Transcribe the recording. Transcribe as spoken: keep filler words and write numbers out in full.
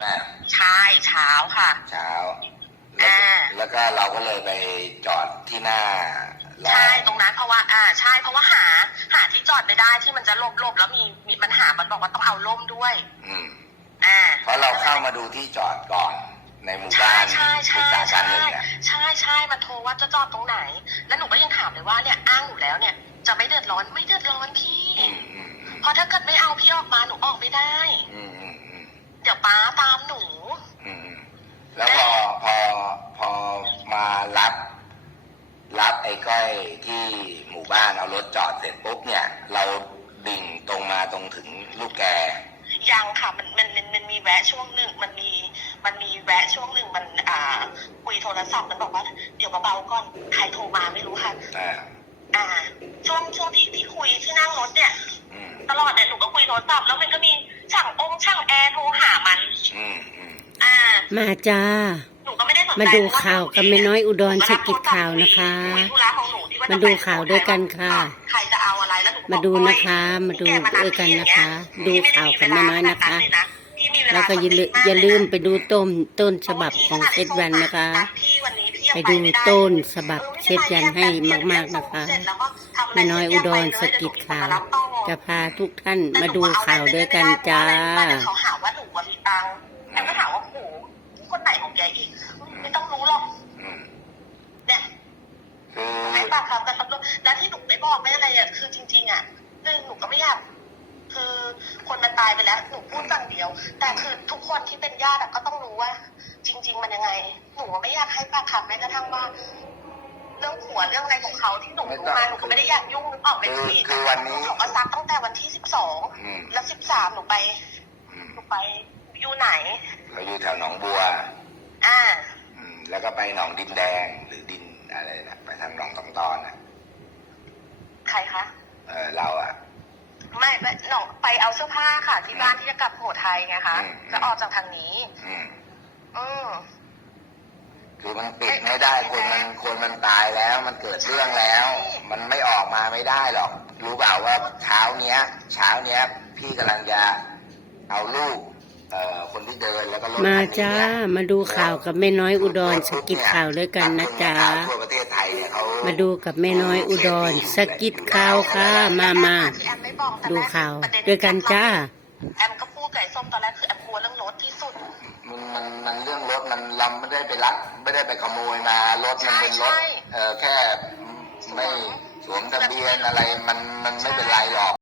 ใช่เช้าค่ะเช้าแล้วแล้วก็เราก็เลยไปจอดที่หน้าใช่ตรงนั้นเพราะว่าอ่าใช่เพราะว่าหาหาที่จอดไม่ได้ที่มันจะหลบหลบแล้วมีมีปัญหามันบอกว่าต้องเอาล่มด้วยอืมอ่าเพราะเราเข้ามาดูที่จอดก่อนในหมู่บ้านใช่ใช่ใช่ใช่ใช่ใช่มันโทรว่าจะจอดตรงไหนแล้วหนูก็ยังถามเลยว่าเนี่ยอ้างอยู่แล้วเนี่ยจะไม่เดือดร้อนไม่เดือดร้อนพี่เพราะถ้าเกิดไม่เอาพี่ออกมาหนูออกไม่ได้เดี๋ยวป้าตามหนูแล้วพอพอพอมารับรับไอ้ก้อยที่หมู่บ้านเอารถจอดเสร็จปุ๊บเนี่ยเราดิ่งตรงมาตรงถึงลูกแกยังค่ะมันมันมันมันมีแวะช่วงหนึ่งมันมีมันมีแวะช่วงหนึ่งมันอ่าคุยโทรศัพท์มันบอกว่าเดี๋ยวเบาๆก่อนใครโทรมาไม่รู้ค่ะอ่าอ่าช่วงช่วงที่ที่คุยที่นั่งรถเนี่ยตลอดเนี่ยหนูก็คุยโทรศัพท์แล้วมันก็มีช่างองค์ช่างแอร์โทรหามันอืมอืมอ่ามาจ้ามาดูข่าวกับแม่น้อยอุดรสกิจข่าวนะคะมาดูข่าวด้วยกันค่ะใครจะเอาอะไรแล้วมาดูนะคะมาดูด้วยกันนะคะดูข่าวกับแม่น้อยนะคะแล้วก็อย่าลืมอย่าลืมไปดูต้นต้นฉบับของเซตแวนนะคะไปดูต้นฉบับเซตยันให้มากๆนะคะแม่น้อยอุดรสกิจข่าวจะพาทุกท่านมาดูข่าวด้วยกันจ้าเขาหาว่าหนูมีตังค์แอมก็ถามว่าโหคนไหนของแกอีกไม่ต้องรู้หรอกเนี่ยไม่ปากคำแต่ตำรวจแล้วที่หนูไม่บอกไม่อะไรอ่ะคือจริงๆอ่ะหนึ่งหนูก็ไม่อยากคือคนมันตายไปแล้วหนูพูดฝั่งเดียวแต่คือทุกคนที่เป็นญาติก็ต้องรู้ว่าจริงๆมันยังไงหนูไม่อยากให้ปากคำแม้กระทั่งว่าเรื่องหัวเรื่องอะไรของเขาที่หนูรู้มาหนูก็ไม่ได้อยากยุ่งหรือออกไปคุยคือวันนี้เขาก็ซักตั้งแต่วันที่สิบสองแล้วสิบสามหนูไปหนูไปอยู่ไหนเราอยู่แถวหนองบัวอ่าแล้วก็ไปหนองดินแดงหรือดินอะไรนะไปทางหนองตองตอนนะใครคะเออเราอะไม่ไม่หนองไปเอาเสื้อผ้าค่ะที่บ้านที่จะกลับโหไทยไงคะจะออกจากทางนี้อืมอืมคือมันปิดไม่ได้คนมันคนมันตายแล้วมันเกิดเรื่องแล้ว มันไม่ออกมาไม่ได้หรอกรู้เปล่าว่าเช้าเนี้ยเช้าเนี้ยพี่กำลังจะเอาลูกเอ่อคนที่เดินแล้วก็รถมาจ้ามาดูข่าวกับแม่น้อยอุดรสกิดข่าวด้วยกันนะจ๊ะทั่วประเทศไทยเขามาดูกับแม่น้อยอุดรสกิดข่าวค่ะมามาดูข่าวด้วยกันจ้าแอมก็พูดไก่ส้มตอนแรกคือแอมกลัวเรื่องรถที่สุดมันมันมันเรื่องรถมันเราไม่ได้ไปลักไม่ได้ไปขโมยมารถมันเป็นรถเออแค่ไม่สวมทะเบียนอะไรมันมันไม่เป็นไรหรอก